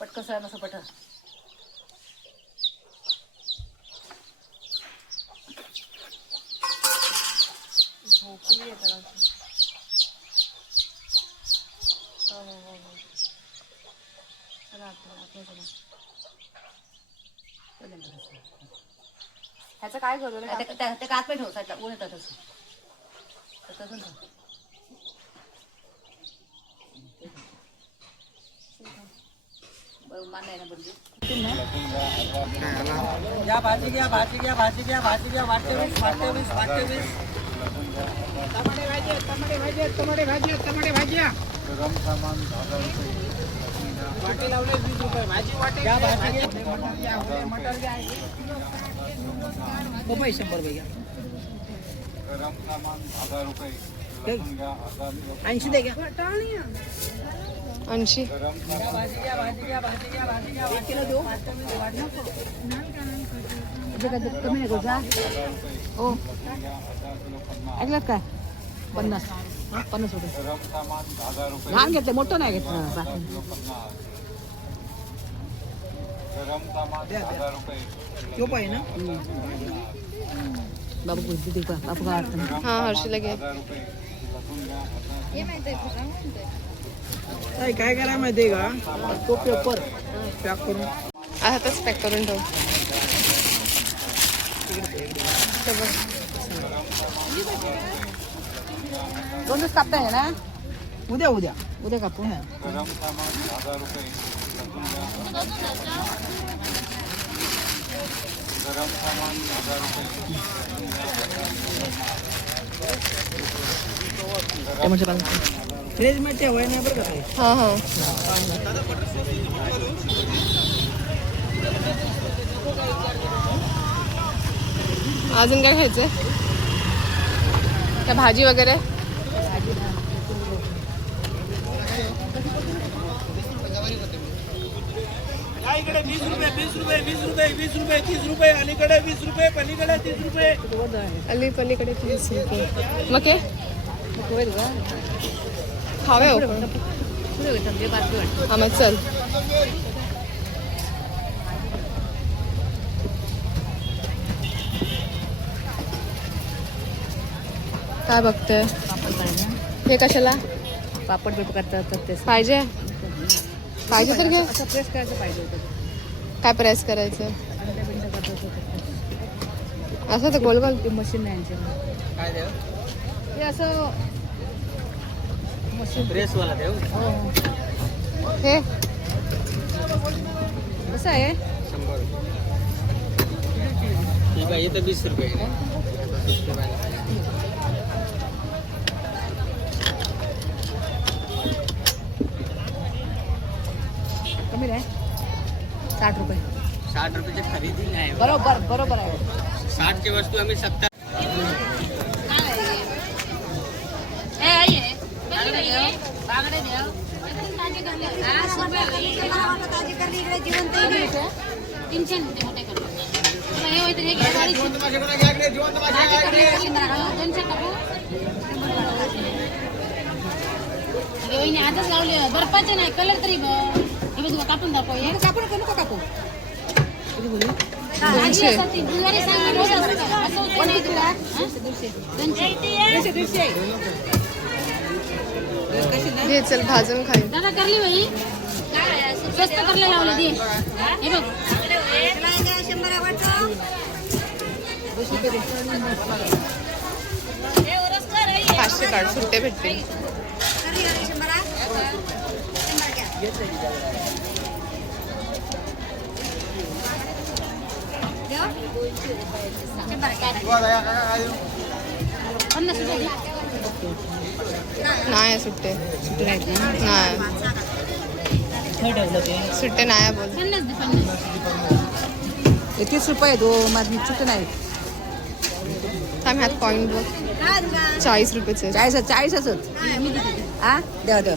पटकन सर नसं पट झोपी आहे त्याला हो हो हो हो. चला चला ह्याचं काय करू रे? त्या त्या का आतमध्ये ठेव साईडला. ऊन येतात तसं. तसं ठेव बरं मान नाही ना बदली घ्या भाजी घ्या भाजी घ्या भाजी घ्या भाजी घ्या वाटते वीस वाटते वीस वाटते वीस टमाटे भाजी टमाटे भाजी टमाटे भाजी टमाटे भाजी आहे. वाटे लावले वीस रुपये भाजी वाटे घ्या भाजी घ्या मटर घ्या शंभर रुपये घ्या पपई दहा रुपये ऐंशी दे घ्या. ऐंशी. कमी नाही जा. हो ऐकलं काय? पन्नास. पन्नास रुपये. लहान घेतलं मोठं नाही घेतलं. तो पाहिजे ना? बाबू बुद्धि दे का? बाबू काय हा हर्षीला घे. काय काय करायला माहितीये का तो पेपर पॅक करून आताच पॅक करून ठेव. दोन दिवस कापताय ना उद्या उद्या उद्या कापू टमाटर पाणी फ्रीज नाही बरं का हा हा अजून काय खायचंय? काय भाजी वगैरे? इकडे वीस रुपये वीस रुपये वीस रुपये वीस रुपये तीस रुपये अलीकडे वीस रुपये पलीकडे तीस रुपये. अली पलीकडे तीस रुपये. मग काय खावे हो. हा मग चल. काय बघते हे कशाला? पापड बिपड करतात पाहिजे? पाहिजे तर घे असं प्रेस करायचं पाहिजे होतं. काय प्रेस करायचं? अंडे बिंड करतात असं तर गोल गोल. ते मशीन नाही यांच्याकडे. काय देऊ ते असं मशीन प्रेसवाला देऊ हो हो. हे. कसं आहे? शंभर ठीक आहे इथं वीस रुपये आहे साठ रुपये. साठ रुपयाची खरेदी नाही. बरोबर बरोबर आहे. साठची वस्तू आम्ही सत्तर आजच लावले बर्फाचे नाही कलर तरी बघ. तुला कापून दाखव हे कापून नको कापू. दोनशे. दोनशे घे चल भाजून खाईल दादा करली बाई. स्वस्त करले लावले दे. हे बघ. पाचशे काढ सुट्टे भेटतील. नाही सुट्टे. सुट्टी नाहीत. ना नाही. सुट्टे नाही बोल. दे तीस रुपये आहेत हो माझी सुट्टी नाही थांब ह्यात कॉईन बघ. चाळीस रुपयेचे चाळीस चाळीसच. हा देवा देवा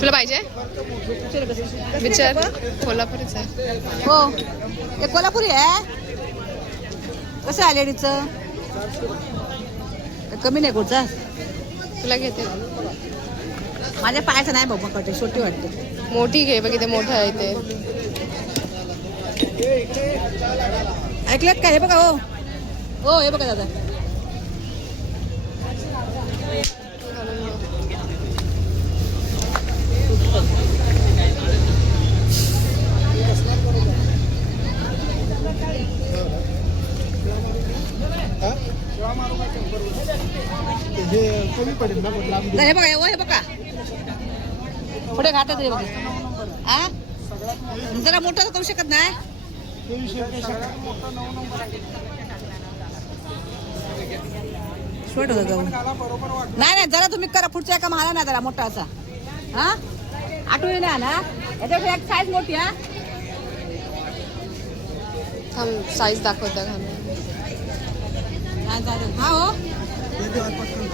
तुला पाहिजे? विचार. कोल्हापूरच आहे. हो. हे कोल्हापुरी आहे. कसं आहे लेडीचं कमी नाही कुठचा तुला घेते. माझ्या पायाचं नाही बाबा कटे छोटी वाटते. मोठी घे बघ इथे मोठं आहे ते. ऐकलं का? हे बघा हो. हो हे बघा दादा. हे बघा हे- हो, हे बघा. पुढे घाटात हे बघा. आ? जरा मोठं तर करू शकत नाही? छोट होतं गहू नाही नाही जरा तुम्ही करा पुढच्या एका मला ना जरा मोठा असा. हा? आठवणी नाही ना याच्यापेक्षा एक साईज मोठी हा? थांब साईज दाखवता घालून हा, हो